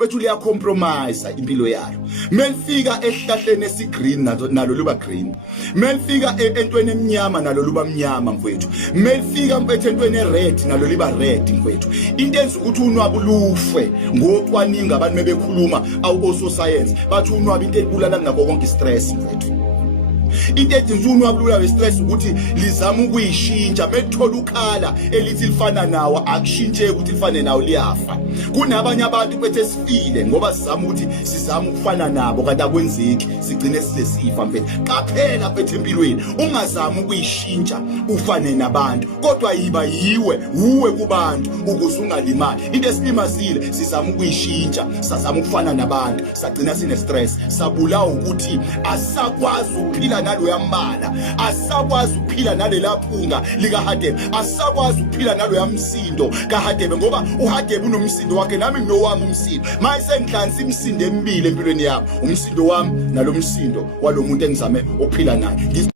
bethu liya compromise impilo yayo. Melifika esihlahleni esigreen nalo luba green. Melifika entweni emnyama nalo luba mnyama mfowethu. Melifika mfethu entweni ered nalo liba red mfowethu. Into enza ukuthi unwabo lufe ngocwaninga abantu mebekhuluma awu science bathi unwabo into ebulala ngakho konke stress mfowethu. Into edinga unwabulula we-stress ukuthi lizama ukuyishintsha methola ukhala elithi lifana nawo akushintshe ukuthi lifane nawo liyafa. Kunabanye abantu bethe sifile ngoba sizama ukuthi sizama ukufana nabo kanti akwenzeki sigcine sisifa mfethu. Qaphela mfethu empilweni ungazama ukuyishintsha ufane nabantu kodwa yiba uwe kubantu ukuze ungalimali. Into esilimazile sizama ukuyishintsha sizama ukufana nabantu sagcina sine stress sabulawa ukuthi asakwazi ukuphila naloya mbala, asakwazi ukuphila nalela phunga likaHadebe, asakwazi ukuphila naloya msindo kaHadebe ngoba uHadebe unomsindo wakhe nami nginowami umsindo. Mase ngihlanza imisindo emibili empilweni yami, umsindo wami nalo msindo walomuntu engizame ukuphila naye.